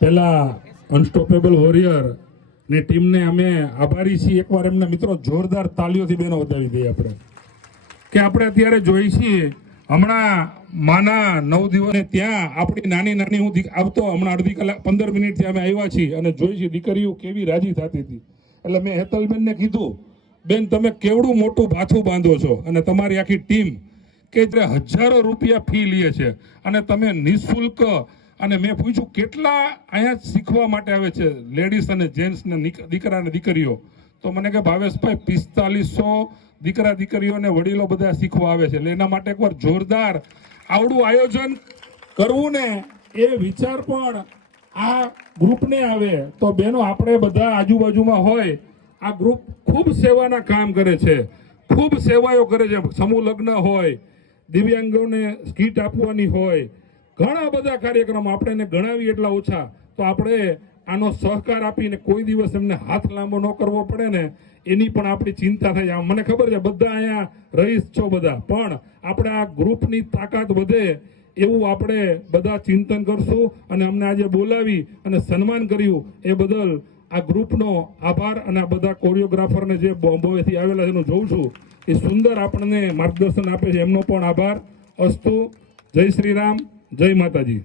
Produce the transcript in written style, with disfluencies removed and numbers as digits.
પેલા unstoppable warrior ની ટીમને અમે આભારી છીએ. એકવાર એમના મિત્રો જોરદાર તાલીઓથી બેનો વધાવી દઈએ આપણે કે આપણે અત્યારે જોઈ છીએ હમણાં માના 9 દિવસ ત્યાં આપણી નાની નાની હું આવતો હમણાં અડધી કલાક 15 મિનિટથી અમે આવ્યા છીએ અને જોઈ છીએ દીકરીઓ કેવી રાજી થતી હતી. એટલે મેં હેતલબેનને કીધું, બેન તમે કેવડું મોટું ભાથું બાંધો છો અને તમારી આખી ટીમ કે જે હજારો રૂપિયા ફી લે છે અને તમે નિઃશુલ્ક. અને મેં પૂછ્યું કેટલા અહીંયા શીખવા માટે આવે છે લેડીઝ અને જેન્ટ્સ ને દીકરા અને દીકરીઓ? તો મને કે ભાવેશભાઈ 4500 દીકરા દીકરીઓને વડીલો બધા શીખવા આવે છે. એટલે એના માટે એકવાર જોરદાર આવડું આયોજન કરવું ને એ વિચાર પણ આ ગ્રુપને આવે. તો બેનો આપણે બધા આજુબાજુમાં હોય, આ ગ્રુપ ખૂબ સેવાના કામ કરે છે, ખૂબ સેવાઓ કરે છે. સમૂહ લગ્ન હોય, દિવ્યાંગોને કીટ આપવાની હોય, ઘણા બધા કાર્યક્રમો આપણે એને ગણાવીએ એટલા ઓછા. તો આપણે આનો સહકાર આપીને કોઈ દિવસ એમને હાથ લાંબો ન કરવો પડે ને એની પણ આપણી ચિંતા થાય. મને ખબર છે બધા અહીંયા રહીશ છો બધા, પણ આપણે આ ગ્રુપની તાકાત વધે એવું આપણે બધા ચિંતન કરશું. અને અમને આજે બોલાવી અને સન્માન કર્યું એ બદલ આ ગ્રુપનો આભાર. અને આ બધા કોરિયોગ્રાફરને જે બોમ્બેથી આવેલા છે હું જોઉં છું એ સુંદર આપણને માર્ગદર્શન આપે છે, એમનો પણ આભાર. અસ્તુ. જય શ્રી રામ, જય માતાજી.